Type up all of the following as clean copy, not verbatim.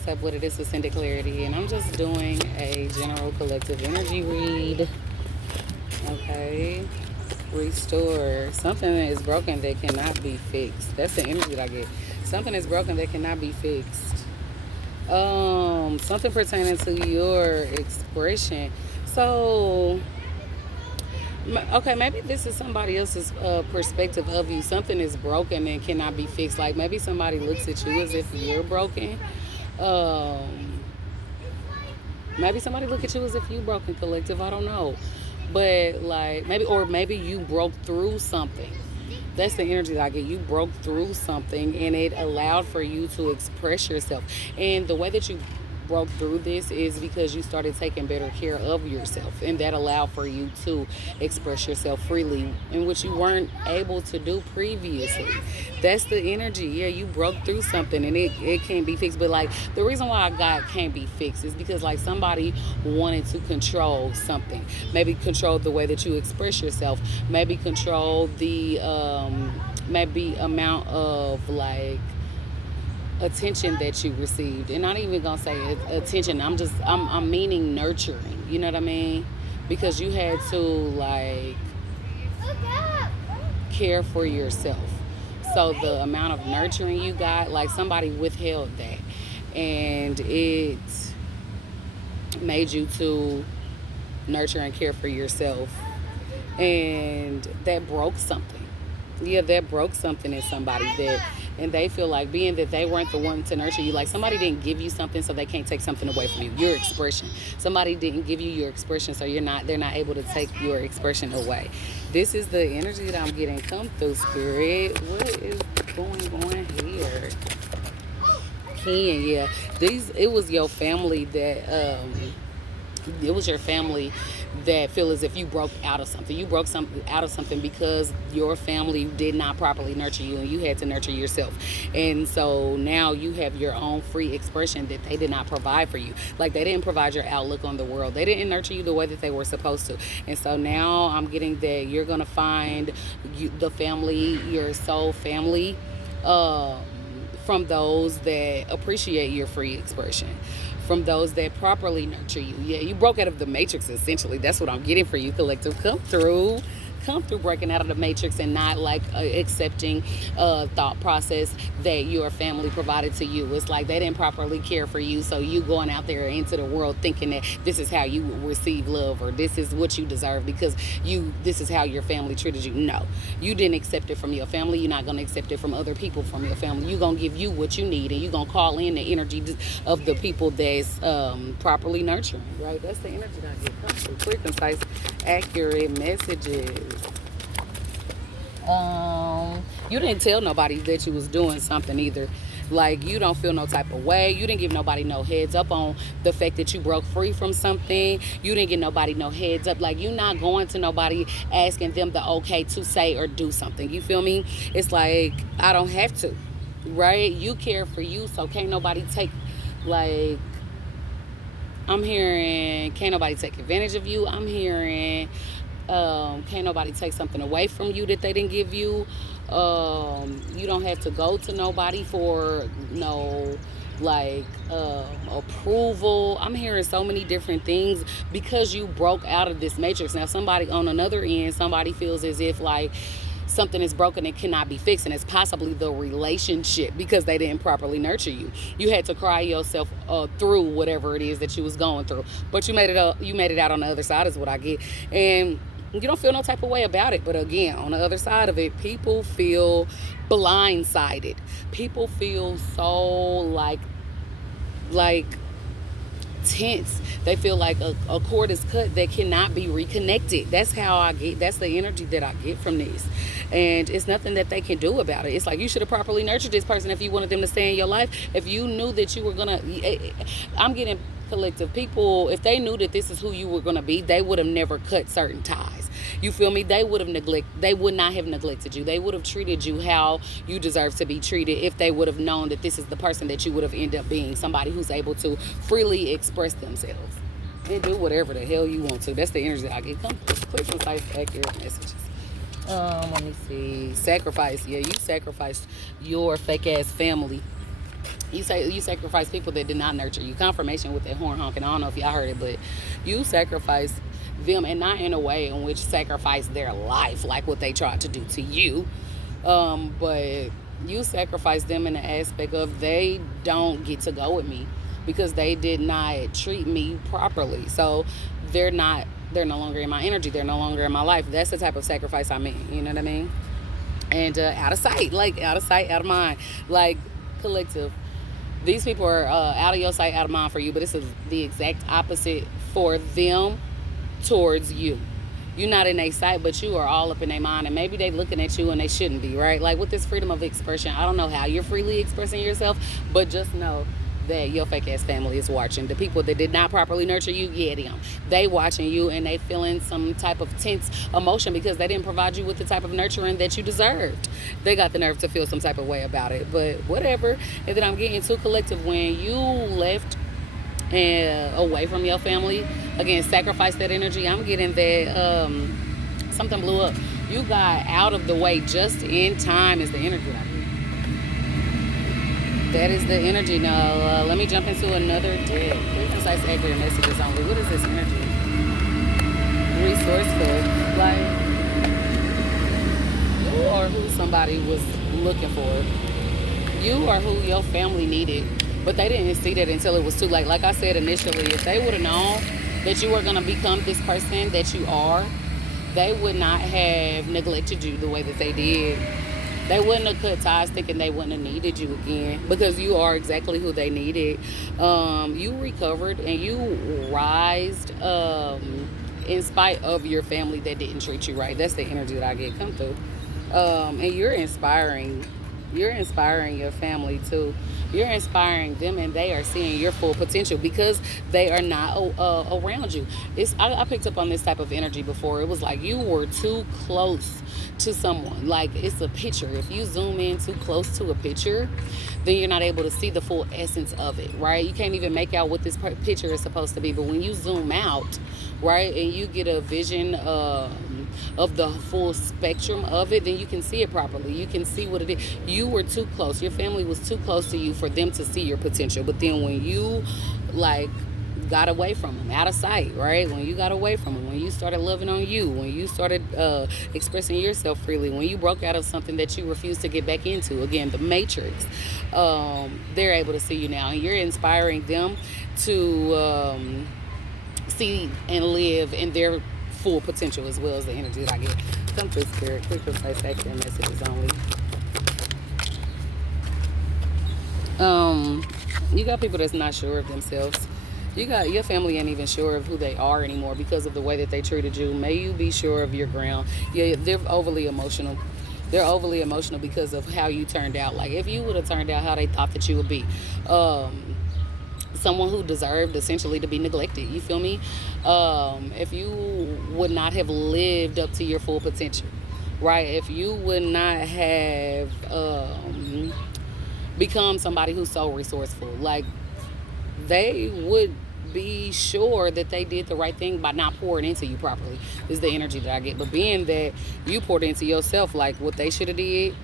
what's up with it? This is Cindy Clarity, and I'm just doing a general collective energy read. Okay. Restore. Something is broken that cannot be fixed. That's the energy that I get. Something is broken that cannot be fixed. Something pertaining to your expression. So, okay, maybe this is somebody else's perspective of you. Something is broken and cannot be fixed. Like maybe somebody looks at you as if you're broken. Um, Maybe somebody look at you as if you broken, collective. I don't know, but like maybe, or maybe you broke through something. That's the energy that I get. You broke through something and it allowed for you to express yourself. And the way that you broke through this is because you started taking better care of yourself, and that allowed for you to express yourself freely, in which you weren't able to do previously. That's the energy. Yeah, you broke through something and it can't be fixed. But like the reason why I got can't be fixed is because like somebody wanted to control something. Maybe control the way that you express yourself. Maybe control the maybe amount of like attention that you received. And I'm not even gonna say attention. I'm meaning nurturing. You know what I mean? Because you had to like care for yourself. So the amount of nurturing you got, like somebody withheld that, and it made you to nurture and care for yourself, and that broke something. Yeah, that broke something in somebody, that, and they feel like being that they weren't the one to nurture you, like somebody didn't give you something, so they can't take something away from you. Your expression. Somebody didn't give you your expression, so they're not able to take your expression away. This is the energy that I'm getting come through, spirit. What is going on here? Ken, yeah. It was your family that it was your family that feel as if you broke out of something. You broke something out of something because your family did not properly nurture you, and you had to nurture yourself. And so now you have your own free expression that they did not provide for you. Like they didn't provide your outlook on the world. They didn't nurture you the way that they were supposed to. And so now I'm getting that you're gonna find the family, your soul family. From those that appreciate your free expression, from those that properly nurture you. Yeah, you broke out of the matrix essentially. That's what I'm getting for you, collective. Come through breaking out of the matrix and not like accepting thought process that your family provided to you. It's like they didn't properly care for you, so you going out there into the world thinking that this is how you receive love, or this is what you deserve because this is how your family treated you. No, you didn't accept it from your family. You're not going to accept it from other people from your family. You're going to give you what you need, and you're going to call in the energy of the people that's properly nurturing, right? That's the energy that I get. Come through. Clear, concise, accurate messages. You didn't tell nobody that you was doing something either. Like you don't feel no type of way. You didn't give nobody no heads up on the fact that you broke free from something. You didn't give nobody no heads up. Like you not going to nobody asking them the okay to say or do something. You feel me? It's like I don't have to, right? You care for you, so can't nobody take like I'm hearing can't nobody take advantage of you. I'm hearing can't nobody take something away from you that they didn't give you. You don't have to go to nobody for no like approval. I'm hearing so many different things because you broke out of this matrix. Now somebody on another end, somebody feels as if like something is broken and cannot be fixed, and it's possibly the relationship because they didn't properly nurture you. You had to cry yourself through whatever it is that you was going through, but you made it up. You made it out on the other side is what I get. And you don't feel no type of way about it. But again, on the other side of it, people feel blindsided. People feel so like tense. They feel like a cord is cut that cannot be reconnected. That's how I get. That's the energy that I get from this. And it's nothing that they can do about it. It's like you should have properly nurtured this person if you wanted them to stay in your life. If you knew that you were gonna, I'm getting collective people. If they knew that this is who you were gonna be, they would have never cut certain ties. You feel me? They would not have neglected you. They would have treated you how you deserve to be treated if they would have known that this is the person that you would have ended up being. Somebody who's able to freely express themselves and do whatever the hell you want to. That's the energy that I get. Come clear, concise, accurate messages. Let me see. Sacrifice. Yeah, you sacrificed your fake ass family You sacrifice people that did not nurture you. Confirmation with that horn honking. I don't know if y'all heard it, but you sacrifice them, and not in a way in which sacrifice their life, like what they tried to do to you. But you sacrifice them in the aspect of they don't get to go with me because they did not treat me properly. So they're not. They're no longer in my energy. They're no longer in my life. That's the type of sacrifice I mean. You know what I mean? And out of sight, like out of sight, out of mind, like collective. These people are out of your sight, out of mind for you, but it's the exact opposite for them towards you. You're not in their sight, but you are all up in their mind, and maybe they looking at you and they shouldn't be, right? Like with this freedom of expression, I don't know how you're freely expressing yourself, but just know that your fake ass family is watching. The people that did not properly nurture you, yeah, them. They watching you and they feeling some type of tense emotion because they didn't provide you with the type of nurturing that you deserved. They got the nerve to feel some type of way about it, but whatever. And then I'm getting too collective when you left and away from your family. Again, sacrifice that energy. I'm getting that something blew up. You got out of the way just in time is the energy. That is the energy. Now, let me jump into another deck. Quick, concise, accurate messages only. What is this energy? Resourceful. Like, you are who somebody was looking for. You are who your family needed. But they didn't see that until it was too late. Like I said initially, if they would have known that you were going to become this person that you are, they would not have neglected you the way that they did. They wouldn't have cut ties thinking they wouldn't have needed you again because you are exactly who they needed. You recovered and you rised in spite of your family that didn't treat you right. That's the energy that I get come through. And you're inspiring. You're inspiring your family too. You're inspiring them, and they are seeing your full potential because they are not around you. I picked up on this type of energy before. It was like you were too close to someone. Like it's a picture. If you zoom in too close to a picture, then you're not able to see the full essence of it, right? You can't even make out what this picture is supposed to be. But when you zoom out, right, and you get a vision of the full spectrum of it, then you can see it properly. You can see what it is. You were too close. Your family was too close to you for them to see your potential. But then when you got away from them, out of sight, right? When you got away from them, when you started loving on you, when you started expressing yourself freely, when you broke out of something that you refused to get back into, again, the matrix, they're able to see you now, and you're inspiring them to see and live in their full potential as well as the energy that I get. Come through, Spirit. Quick, concise, accurate messages only. You got people that's not sure of themselves. You got your family ain't even sure of who they are anymore because of the way that they treated you. May you be sure of your ground. Yeah, they're overly emotional. They're overly emotional because of how you turned out. Like if you would have turned out how they thought that you would be, someone who deserved essentially to be neglected. You feel me? If you would not have lived up to your full potential, right? If you would not have become somebody who's so resourceful, like they would be sure that they did the right thing by not pouring into you properly is the energy that I get. But being that you poured into yourself like what they should have did,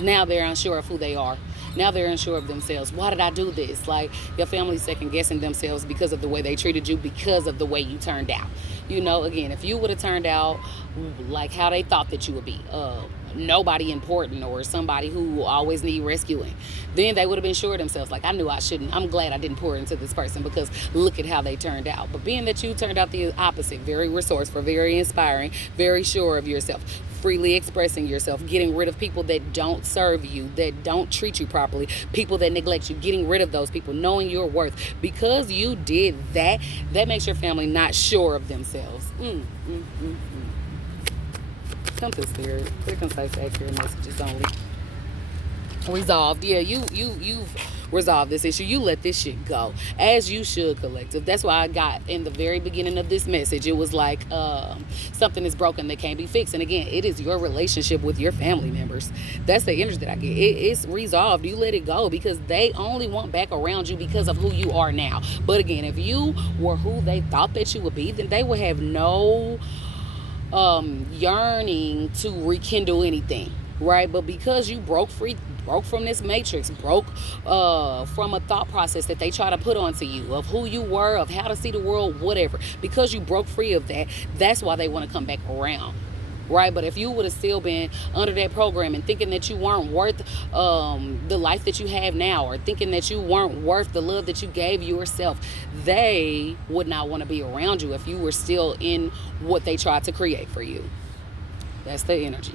now they're unsure of who they are. Now they're unsure of themselves. Why did I do this? Like your family's second guessing themselves because of the way they treated you, because of the way you turned out. You know, again, if you would have turned out like how they thought that you would be, nobody important or somebody who always need rescuing, then they would have been sure of themselves. Like, I knew I shouldn't. I'm glad I didn't pour into this person because look at how they turned out. But being that you turned out the opposite, very resourceful, very inspiring, very sure of yourself, freely expressing yourself, getting rid of people that don't serve you, that don't treat you properly, people that neglect you, getting rid of those people, knowing your worth. Because you did that, that makes your family not sure of themselves. Come through, Spirit. Clear, concise, accurate messages only. Resolved. Yeah, you've resolved this issue. You let this shit go, as you should, collective. That's why I got in the very beginning of this message. It was like something is broken that can't be fixed. And again, it is your relationship with your family members. That's the energy that I get. It's resolved. You let it go because they only want back around you because of who you are now. But again, if you were who they thought that you would be, then they would have no yearning to rekindle anything, right? But because you broke free broke from this matrix, broke from a thought process that they try to put onto you of who you were, of how to see the world, whatever. Because you broke free of that, that's why they want to come back around. Right? But if you would have still been under that program and thinking that you weren't worth the life that you have now, or thinking that you weren't worth the love that you gave yourself, they would not want to be around you if you were still in what they tried to create for you. That's the energy.